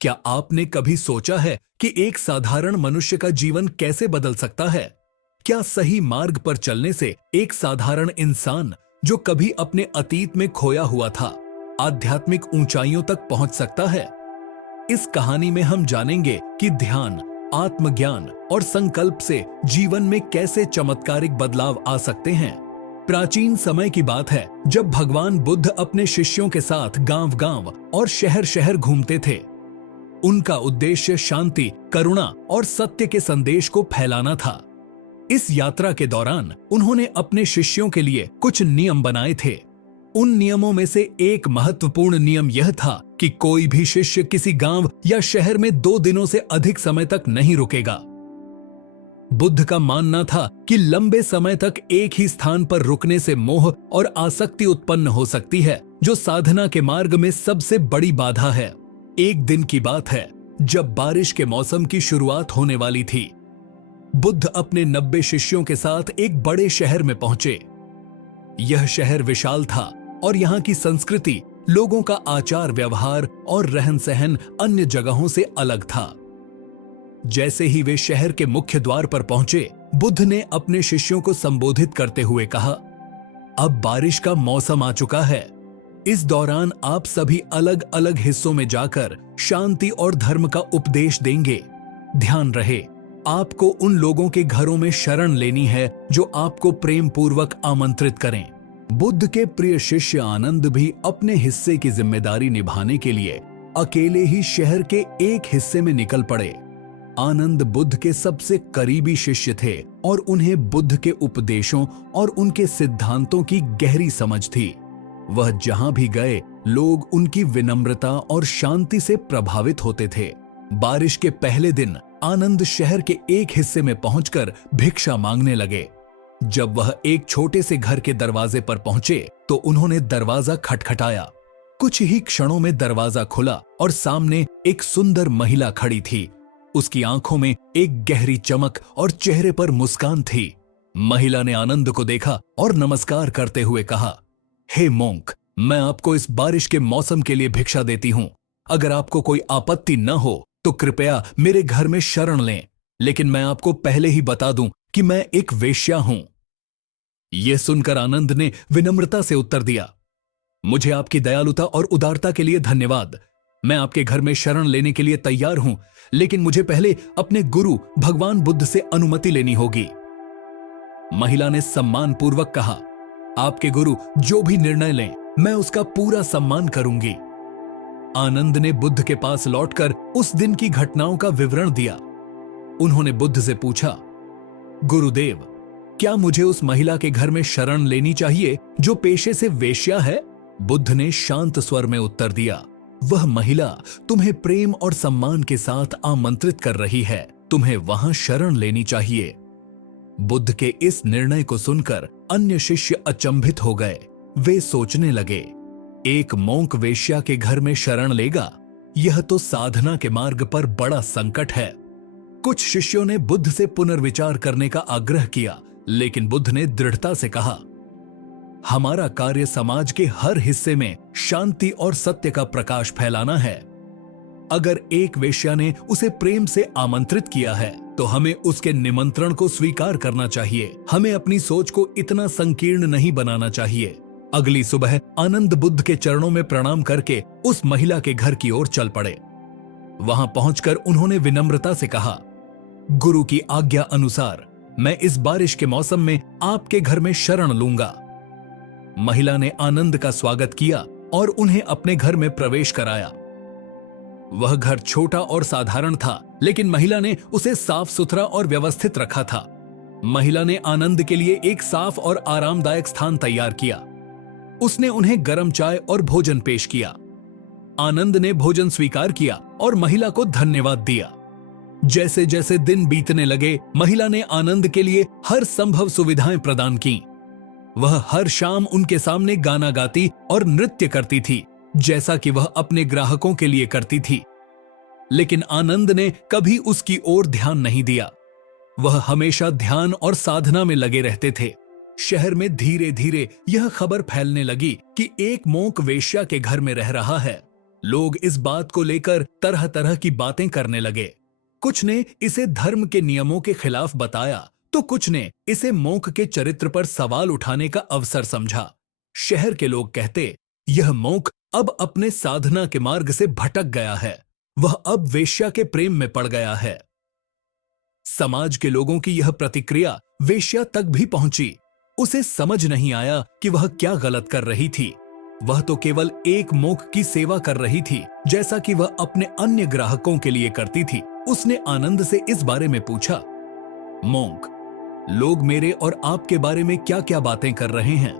क्या आपने कभी सोचा है कि एक साधारण मनुष्य का जीवन कैसे बदल सकता है? क्या सही मार्ग पर चलने से एक साधारण इंसान जो कभी अपने अतीत में खोया हुआ था, आध्यात्मिक ऊंचाइयों तक पहुंच सकता है? इस कहानी में हम जानेंगे कि ध्यान, आत्मज्ञान और संकल्प से जीवन में कैसे चमत्कारिक बदलाव आ सकते हैं। प्राचीन समय की बात है जब भगवान बुद्ध अपने शिष्यों के साथ गांव-गांव और शहर-शहर घूमते थे। उनका उद्देश्य शांति, करुणा और सत्य के संदेश को फैलाना था। इस यात्रा के दौरान उन्होंने अपने शिष्यों के लिए कुछ नियम बनाए थे। उन नियमों में से एक महत्वपूर्ण नियम यह था कि कोई भी शिष्य किसी गांव या शहर में 2 दिनों से अधिक समय तक नहीं रुकेगा। बुद्ध का मानना था कि लंबे समय तक एक ही स्थान पर रुकने से मोह और आसक्ति उत्पन्न हो सकती है, जो साधना के मार्ग में सबसे बड़ी बाधा है। एक दिन की बात है जब बारिश के मौसम की शुरुआत होने वाली थी। बुद्ध अपने 90 शिष्यों के साथ एक बड़े शहर में पहुंचे। यह शहर विशाल था और यहाँ की संस्कृति, लोगों का आचार व्यवहार और रहन सहन अन्य जगहों से अलग था। जैसे ही वे शहर के मुख्य द्वार पर पहुंचे, बुद्ध ने अपने शिष्यों को संबोधित करते हुए कहा, अब बारिश का मौसम आ चुका है। इस दौरान आप सभी अलग अलग हिस्सों में जाकर शांति और धर्म का उपदेश देंगे। ध्यान रहे, आपको उन लोगों के घरों में शरण लेनी है जो आपको प्रेम पूर्वक आमंत्रित करें। बुद्ध के प्रिय शिष्य आनंद भी अपने हिस्से की जिम्मेदारी निभाने के लिए अकेले ही शहर के एक हिस्से में निकल पड़े। आनंद बुद्ध के सबसे करीबी शिष्य थे और उन्हें बुद्ध के उपदेशों और उनके सिद्धांतों की गहरी समझ थी। वह जहां भी गए, लोग उनकी विनम्रता और शांति से प्रभावित होते थे। बारिश के पहले दिन आनंद शहर के एक हिस्से में पहुंचकर भिक्षा मांगने लगे। जब वह एक छोटे से घर के दरवाजे पर पहुंचे तो उन्होंने दरवाजा खटखटाया। कुछ ही क्षणों में दरवाजा खुला और सामने एक सुंदर महिला खड़ी थी। उसकी आंखों में एक गहरी चमक और चेहरे पर मुस्कान थी। महिला ने आनंद को देखा और नमस्कार करते हुए कहा, हे मोंक, मैं आपको इस बारिश के मौसम के लिए भिक्षा देती हूं। अगर आपको कोई आपत्ति न हो तो कृपया मेरे घर में शरण लें, लेकिन मैं आपको पहले ही बता दूं कि मैं एक वेश्या हूं। यह सुनकर आनंद ने विनम्रता से उत्तर दिया, मुझे आपकी दयालुता और उदारता के लिए धन्यवाद। मैं आपके घर में शरण लेने के लिए तैयार हूं, लेकिन मुझे पहले अपने गुरु भगवान बुद्ध से अनुमति लेनी होगी। महिला ने सम्मान पूर्वक कहा, आपके गुरु जो भी निर्णय लें, मैं उसका पूरा सम्मान करूंगी। आनंद ने बुद्ध के पास लौटकर उस दिन की घटनाओं का विवरण दिया। उन्होंने बुद्ध से पूछा, गुरुदेव, क्या मुझे उस महिला के घर में शरण लेनी चाहिए जो पेशे से वेश्या है? बुद्ध ने शांत स्वर में उत्तर दिया, वह महिला तुम्हें प्रेम और सम्मान के साथ आमंत्रित कर रही है, तुम्हें वहां शरण लेनी चाहिए। बुद्ध के इस निर्णय को सुनकर अन्य शिष्य अचंभित हो गए। वे सोचने लगे, एक मोंक वेश्या के घर में शरण लेगा, यह तो साधना के मार्ग पर बड़ा संकट है। कुछ शिष्यों ने बुद्ध से पुनर्विचार करने का आग्रह किया, लेकिन बुद्ध ने दृढ़ता से कहा, हमारा कार्य समाज के हर हिस्से में शांति और सत्य का प्रकाश फैलाना है। अगर एक वेश्या ने उसे प्रेम से आमंत्रित किया है तो हमें उसके निमंत्रण को स्वीकार करना चाहिए। हमें अपनी सोच को इतना संकीर्ण नहीं बनाना चाहिए। अगली सुबह आनंद बुद्ध के चरणों में प्रणाम करके उस महिला के घर की ओर चल पड़े। वहां पहुंचकर उन्होंने विनम्रता से कहा, गुरु की आज्ञा अनुसार मैं इस बारिश के मौसम में आपके घर में शरण लूंगा। महिला ने आनंद का स्वागत किया और उन्हें अपने घर में प्रवेश कराया। वह घर छोटा और साधारण था, लेकिन महिला ने उसे साफ सुथरा और व्यवस्थित रखा था। महिला ने आनंद के लिए एक साफ और आरामदायक स्थान तैयार किया। उसने उन्हें गर्म चाय और भोजन पेश किया। आनंद ने भोजन स्वीकार किया और महिला को धन्यवाद दिया। जैसे जैसे दिन बीतने लगे, महिला ने आनंद के लिए हर संभव सुविधाएं प्रदान की। वह हर शाम उनके सामने गाना गाती और नृत्य करती थी, जैसा कि वह अपने ग्राहकों के लिए करती थी। लेकिन आनंद ने कभी उसकी ओर ध्यान नहीं दिया। वह हमेशा ध्यान और साधना में लगे रहते थे। शहर में धीरे धीरे यह खबर फैलने लगी कि एक मोंक वेश्या के घर में रह रहा है। लोग इस बात को लेकर तरह तरह की बातें करने लगे। कुछ ने इसे धर्म के नियमों के खिलाफ बताया, तो कुछ ने इसे मोंक के चरित्र पर सवाल उठाने का अवसर समझा। शहर के लोग कहते, यह मोंक अब अपने साधना के मार्ग से भटक गया है, वह अब वेश्या के प्रेम में पड़ गया है। समाज के लोगों की यह प्रतिक्रिया वेश्या तक भी पहुंची। उसे समझ नहीं आया कि वह क्या गलत कर रही थी। वह तो केवल एक मोंक की सेवा कर रही थी, जैसा कि वह अपने अन्य ग्राहकों के लिए करती थी। उसने आनंद से इस बारे में पूछा, मोंक, लोग मेरे और आपके बारे में क्या क्या बातें कर रहे हैं?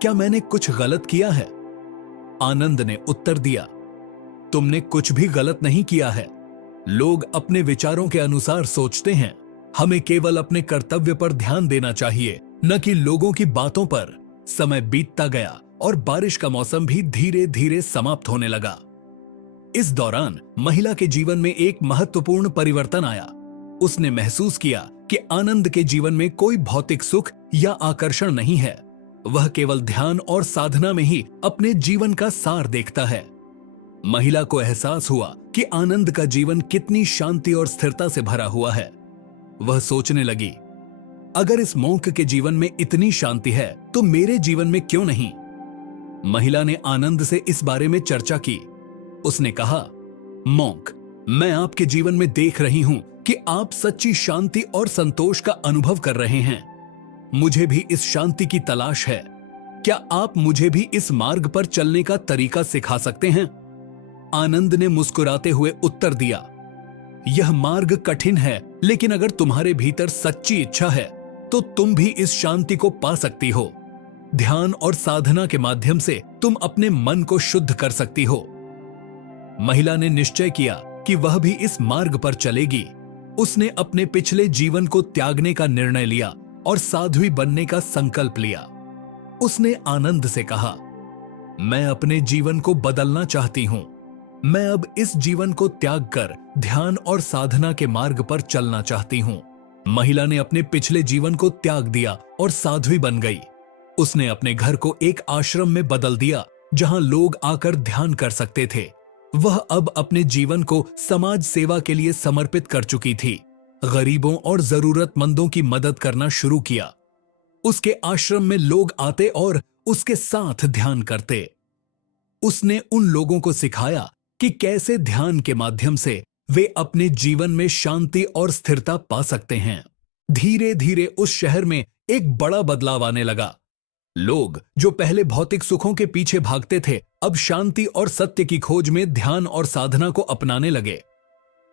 क्या मैंने कुछ गलत किया है? आनंद ने उत्तर दिया, तुमने कुछ भी गलत नहीं किया है। लोग अपने विचारों के अनुसार सोचते हैं। हमें केवल अपने कर्तव्य पर ध्यान देना चाहिए, न कि लोगों की बातों पर। समय बीतता गया और बारिश का मौसम भी धीरे धीरे समाप्त होने लगा। इस दौरान महिला के जीवन में एक महत्वपूर्ण परिवर्तन आया। उसने महसूस किया कि आनंद के जीवन में कोई भौतिक सुख या आकर्षण नहीं है। वह केवल ध्यान और साधना में ही अपने जीवन का सार देखता है। महिला को एहसास हुआ कि आनंद का जीवन कितनी शांति और स्थिरता से भरा हुआ है। वह सोचने लगी, अगर इस मोंक के जीवन में इतनी शांति है तो मेरे जीवन में क्यों नहीं? महिला ने आनंद से इस बारे में चर्चा की। उसने कहा, मोंक, मैं आपके जीवन में देख रही हूं कि आप सच्ची शांति और संतोष का अनुभव कर रहे हैं। मुझे भी इस शांति की तलाश है। क्या आप मुझे भी इस मार्ग पर चलने का तरीका सिखा सकते हैं? आनंद ने मुस्कुराते हुए उत्तर दिया, यह मार्ग कठिन है, लेकिन अगर तुम्हारे भीतर सच्ची इच्छा है तो तुम भी इस शांति को पा सकती हो। ध्यान और साधना के माध्यम से तुम अपने मन को शुद्ध कर सकती हो। महिला ने निश्चय किया कि वह भी इस मार्ग पर चलेगी। उसने अपने पिछले जीवन को त्यागने का निर्णय लिया और साध्वी बनने का संकल्प लिया। उसने आनंद से कहा, मैं अपने जीवन को बदलना चाहती हूं। मैं अब इस जीवन को त्याग कर ध्यान और साधना के मार्ग पर चलना चाहती हूं। महिला ने अपने पिछले जीवन को त्याग दिया और साध्वी बन गई। उसने अपने घर को एक आश्रम में बदल दिया, जहां लोग आकर ध्यान कर सकते थे। वह अब अपने जीवन को समाज सेवा के लिए समर्पित कर चुकी थी। गरीबों और जरूरतमंदों की मदद करना शुरू किया। उसके आश्रम में लोग आते और उसके साथ ध्यान करते। उसने उन लोगों को सिखाया कि कैसे ध्यान के माध्यम से वे अपने जीवन में शांति और स्थिरता पा सकते हैं। धीरे धीरे उस शहर में एक बड़ा बदलाव आने लगा। लोग जो पहले भौतिक सुखों के पीछे भागते थे, अब शांति और सत्य की खोज में ध्यान और साधना को अपनाने लगे।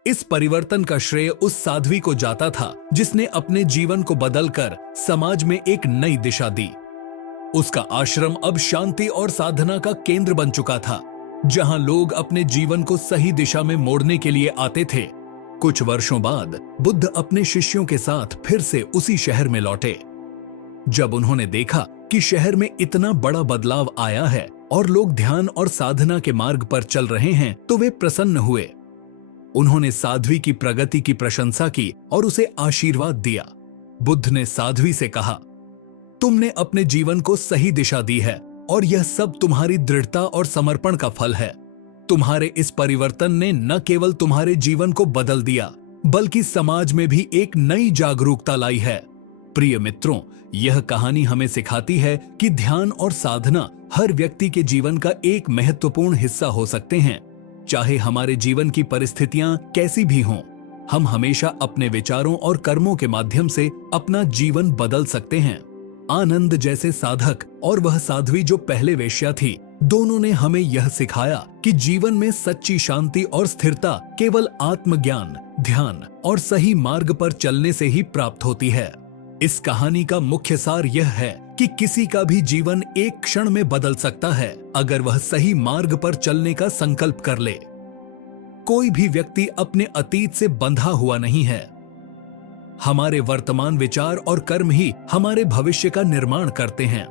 इस परिवर्तन का श्रेय उस साध्वी को जाता था जिसने अपने जीवन को बदलकर समाज में एक नई दिशा दी। उसका आश्रम अब शांति और साधना का केंद्र बन चुका था, जहां लोग अपने जीवन को सही दिशा में मोड़ने के लिए आते थे। कुछ वर्षों बाद बुद्ध अपने शिष्यों के साथ फिर से उसी शहर में लौटे। जब उन्होंने देखा कि शहर में इतना बड़ा बदलाव आया है और लोग ध्यान और साधना के मार्ग पर चल रहे हैं, तो वे प्रसन्न हुए। उन्होंने साध्वी की प्रगति की प्रशंसा की और उसे आशीर्वाद दिया। बुद्ध ने साध्वी से कहा, तुमने अपने जीवन को सही दिशा दी है और यह सब तुम्हारी दृढ़ता और समर्पण का फल है। तुम्हारे इस परिवर्तन ने न केवल तुम्हारे जीवन को बदल दिया, बल्कि समाज में भी एक नई जागरूकता लाई है। प्रिय मित्रों, यह कहानी हमें सिखाती है कि ध्यान और साधना हर व्यक्ति के जीवन का एक महत्वपूर्ण हिस्सा हो सकते हैं। चाहे हमारे जीवन की परिस्थितियां कैसी भी हों, हम हमेशा अपने विचारों और कर्मों के माध्यम से अपना जीवन बदल सकते हैं। आनंद जैसे साधक और वह साध्वी जो पहले वेश्या थी, दोनों ने हमें यह सिखाया कि जीवन में सच्ची शांति और स्थिरता केवल आत्मज्ञान, ध्यान और सही मार्ग पर चलने से ही प्राप्त होती है। इस कहानी का मुख्य सार यह है कि किसी का भी जीवन एक क्षण में बदल सकता है, अगर वह सही मार्ग पर चलने का संकल्प कर ले। कोई भी व्यक्ति अपने अतीत से बंधा हुआ नहीं है। हमारे वर्तमान विचार और कर्म ही हमारे भविष्य का निर्माण करते हैं।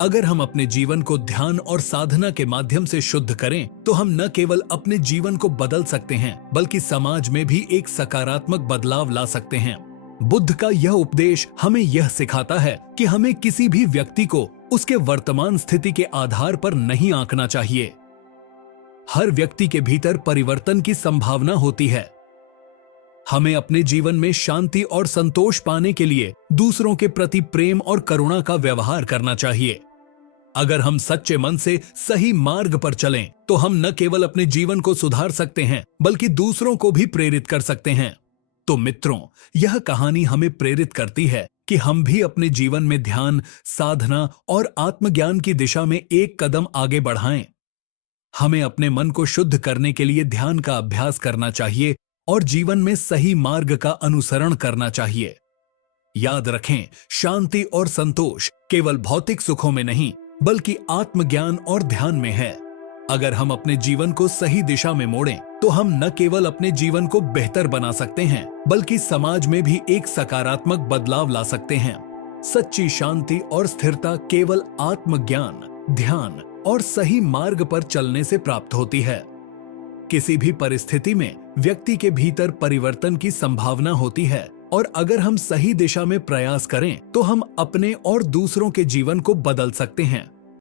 अगर हम अपने जीवन को ध्यान और साधना के माध्यम से शुद्ध करें, तो हम न केवल अपने जीवन को बदल सकते हैं, बल्कि समाज में भी एक सकारात्मक बदलाव ला सकते हैं। बुद्ध का यह उपदेश हमें यह सिखाता है कि हमें किसी भी व्यक्ति को उसके वर्तमान स्थिति के आधार पर नहीं आंकना चाहिए। हर व्यक्ति के भीतर परिवर्तन की संभावना होती है। हमें अपने जीवन में शांति और संतोष पाने के लिए दूसरों के प्रति प्रेम और करुणा का व्यवहार करना चाहिए। अगर हम सच्चे मन से सही मार्ग पर चलें, तो हम न केवल अपने जीवन को सुधार सकते हैं, बल्कि दूसरों को भी प्रेरित कर सकते हैं। तो मित्रों, यह कहानी हमें प्रेरित करती है कि हम भी अपने जीवन में ध्यान, साधना और आत्मज्ञान की दिशा में एक कदम आगे बढ़ाएं। हमें अपने मन को शुद्ध करने के लिए ध्यान का अभ्यास करना चाहिए और जीवन में सही मार्ग का अनुसरण करना चाहिए। याद रखें, शांति और संतोष केवल भौतिक सुखों में नहीं, बल्कि आत्मज्ञान और ध्यान में है। अगर हम अपने जीवन को सही दिशा में मोड़ें, तो हम न केवल अपने जीवन को बेहतर बना सकते हैं, बल्कि समाज में भी एक सकारात्मक बदलाव ला सकते हैं। सच्ची शांति और स्थिरता केवल आत्मज्ञान, ध्यान और सही मार्ग पर चलने से प्राप्त होती है। किसी भी परिस्थिति में व्यक्ति के भीतर परिवर्तन की संभावना होती है, और अगर हम सही दिशा में प्रयास करें, तो हम अपने और दूसरों के जीवन को बदल सकते हैं।